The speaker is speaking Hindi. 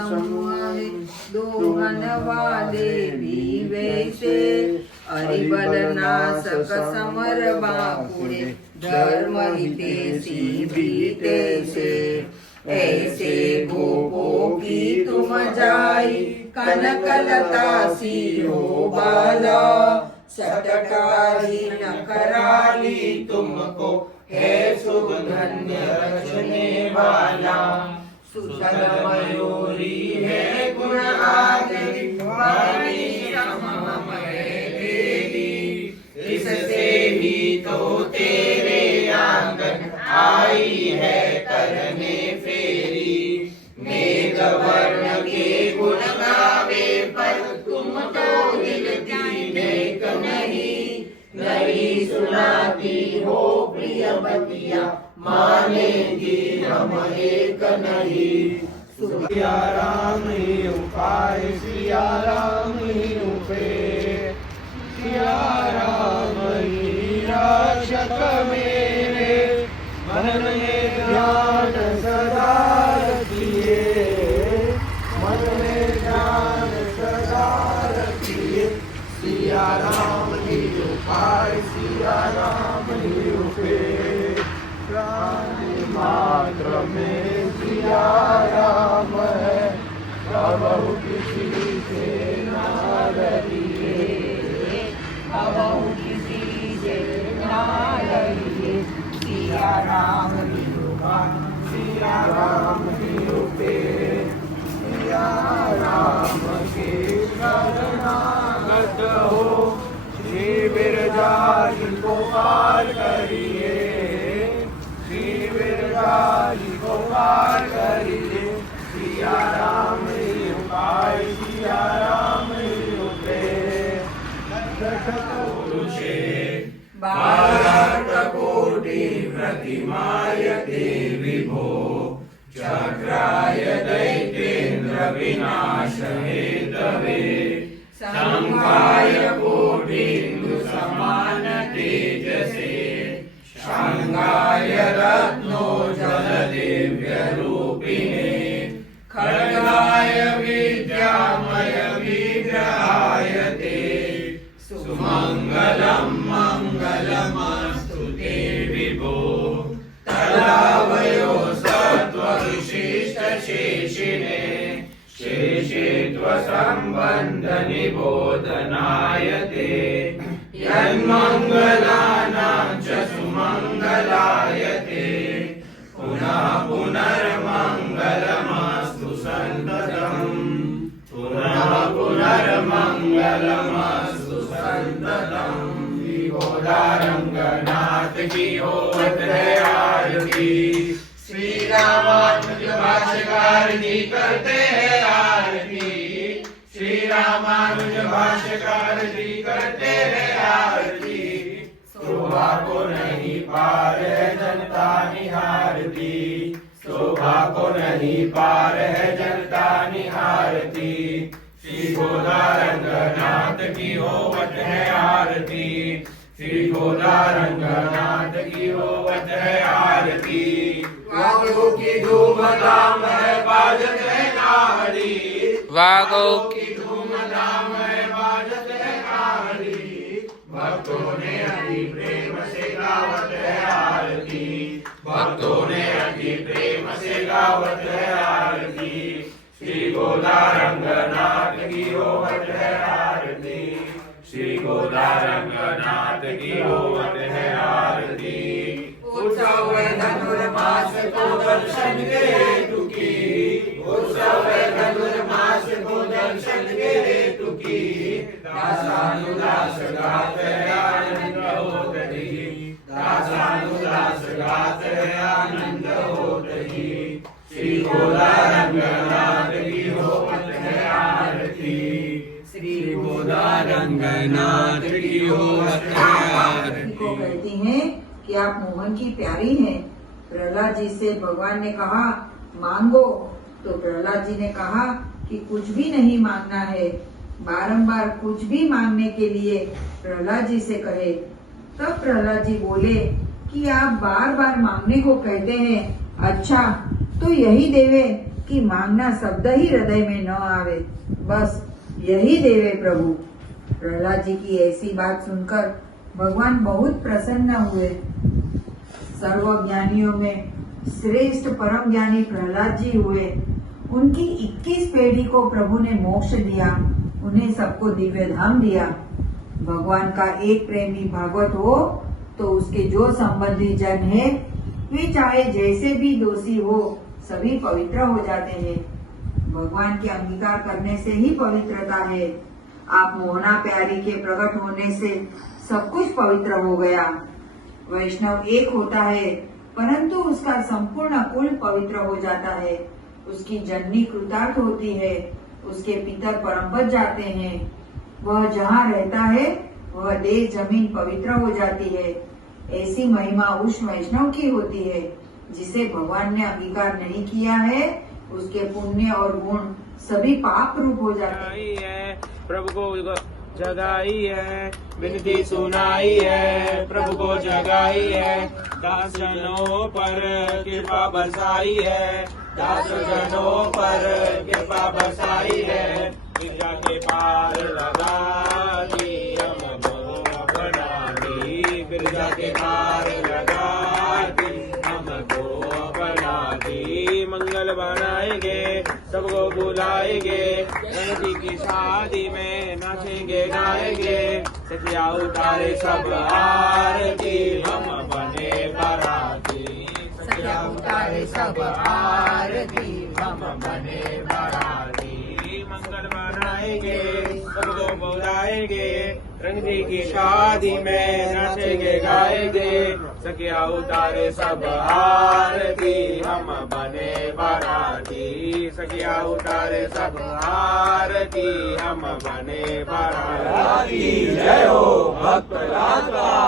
समूह है, दोहन वाले भी वैसे, हरिबल नाशक समर बापुड़े, धर्म हितेशी भी तैसे। ऐसे गोपों की तुम जाई, कनकलता सी हो बाला, सटकारी न कराली तुमको, है शुभ धन्य रचने वाला। सुचल मयूरी है गुण आदि, वाणी सममय देवी, इससे ही तो तेरे आंगन आई है करने फेरी। मेघ वर्ण के गुण गावे पर तुम तो दिल की नेक नहीं सुनाती हो प्रिय बतिया, मानेंगी हम एक नहीं। सिया राम ही उपाय, सिया राम ही उपाय, सिया राम ही रक्षक मेरे, मन में ध्यान सदा रखिए, मन में ध्यान सदा रखिए। सिया राम ही उपाय, सिया राम ही उपाय, प्राणी मात्र में सिया राम है, कबहु किसी से ना डरिए, कबहु किसी से ना डरिए। सिया राम ही उपाय, सिया राम ही उपाय, सिया राम के शरणागत हो, श्री बिरजाई को पार करिए, श्री बिरजाई को पार करिए। सिया राम ही उपाय, सिया राम ही उपाय, पुरुषे बालार्ककोटि प्रतिमायते विभो, चक्राय दैत्येन्द्र विनाश हेतवे, संहाय कोटिन्दु समान तेजसे, शांगाय रत्नोज्ज्वल दिव्य रूपिणे, खड्गाय विद्यामय विग्रहाय ते, सुमंगलं मंगलमस्तु ते विभो। तदावयो सत्त्वविशिष्ट शेषिणे, शेषित्व संबंध निबोधनाय ते, यन्मंगलानां च सुमंगलाय ते, पुनः पुनर्मंगलमस्तु सन्ततम्, पुनः पुनर्मंगलमस्तु सन्ततम्। रंगनाथ की होत है आरती, श्री रामानुज भाष्यकार जी करते हैं आरती, श्री रामानुज भाष्यकार जी करते हैं आरती। शोभा को नहीं पार है जनता निहारती, शोभा को नहीं पार है जनता निहारती। श्री गोदा रंगनाथ की होवत है आरती, श्री गोदा रंगनाथ की होवत है आरती। वागों की धूमधाम है बाजत है नारी, वागों की धूमधाम है बाजत है नारी। भक्तों ने अति प्रेम से गावत है आरती, भक्तों ने अति प्रेम से गावत है आरती। श्री गोदा रंगनाथ की होवत है आरती, श्री गोदा रंगनाथ की होवत है आरती। उत्सव है धनुर्मास को दर्शन के हेतु की, उत्सव है धनुर्मास को दर्शन के हेतु की। दासानुदास गात है आनंद होत ही, दासानुदास गात है आनंद होत ही। श्री गोदा रंगनाथ की होवत है आरती, श्री गोदा रंगनाथ की होवत है आरती। को कहती हैं कि आप मोहन की प्यारी हैं। प्रहलाद जी से भगवान ने कहा मांगो, तो प्रहलाद जी ने कहा कि कुछ भी नहीं मांगना है। बारंबार कुछ भी मांगने के लिए प्रहलाद जी से कहे। तब प्रहलाद जी बोले कि आप बार बार मांगने को कहते हैं, अच्छा तो यही देवे कि मांगना शब्द ही हृदय में न आवे, बस यही देवे प्रभु। प्रहलाद जी की ऐसी बात सुनकर भगवान बहुत प्रसन्न हुए। सर्वज्ञानियों में श्रेष्ठ परम ज्ञानी प्रहलाद जी हुए। उनकी 21 पीढ़ी को प्रभु ने मोक्ष दिया, उन्हें सबको दिव्य धाम दिया। भगवान का एक प्रेमी भागवत हो तो उसके जो संबंधी जन है वे चाहे जैसे भी दोषी हो सभी पवित्र हो जाते हैं। भगवान के अंगीकार करने से ही पवित्रता है। आप मोहना प्यारी के प्रकट होने से सब कुछ पवित्र हो गया। वैष्णव एक होता है परंतु उसका संपूर्ण कुल पवित्र हो जाता है। उसकी जननी कृतार्थ होती है, उसके पितर परमपद जाते हैं। वह जहाँ रहता है वह देश जमीन पवित्र हो जाती है। ऐसी महिमा उस वैष्णव की होती है। जिसे भगवान ने अंगीकार नहीं किया है उसके पुण्य और गुण सभी पाप रूप हो जाते हैं। प्रभु को जगाई है, विनती सुनाई है, प्रभु को जगाई है, दासजनों पर कृपा बरसाई है, दासजनों पर कृपा बरसाई है। गिरजा के पार लगा दी हमको बना दी, गिरजा के पार लगा दी हमको बना दी। मंगल बनाएंगे सबको बुलाएंगे, गणपति की शादी में नाचेंगे गाएंगे। सखिया उतारे सब आरती हम बने बाराती, सखिया उतारे सब आरती हम बने बाराती। मंगल बनाएंगे सबको बुलाएंगे, रंग जी की शादी में नाचेंगे गाएंगे। सखिया उतारे सब आरती हम बने बाराती, सखिया उतारे सब आरती हम बने बाराती। जय हो भक्त लाल का।